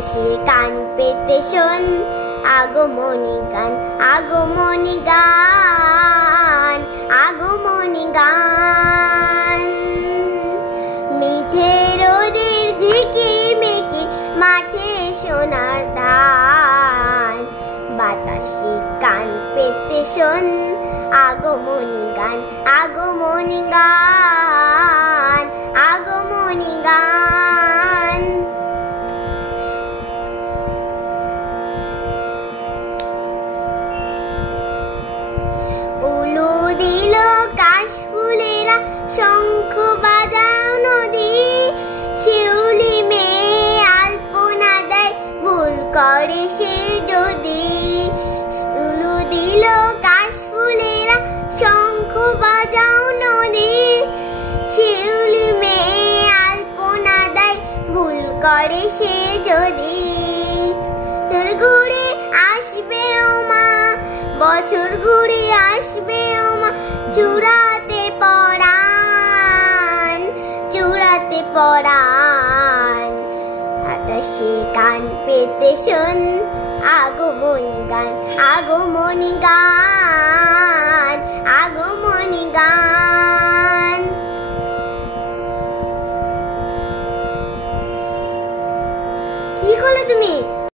বাতাসে কান পেতে শোন আগমনী গান, আগমনী গান, আগমনী গান। মিঠে রোদের ঝিকিমিকি মাঠে সোনার ধান, বাতাসে কান পেতে শোন আগমনী গান, আগমনী গান, আগমনী গান। উলু দিল কাশফুলেরা, শঙ্খ বাজাও নদী, শিউলি মেয়ে আলপনা দেয় ভুল করে সে যদি। উলু দিল কাশফুলেরা, শঙ্খ বাজাও নদী, শিউলি মেয়ে আলপনা দেয় ভুল করে সে যদি। বছর ঘুরে আসবে ও মা, বছর ঘুরে আসবে ও মা, চূড়াতে পরাণ, চূড়াতে পরাণ। বাতাসে কান পেতে শোন আগমনী গান, আগমনী গান।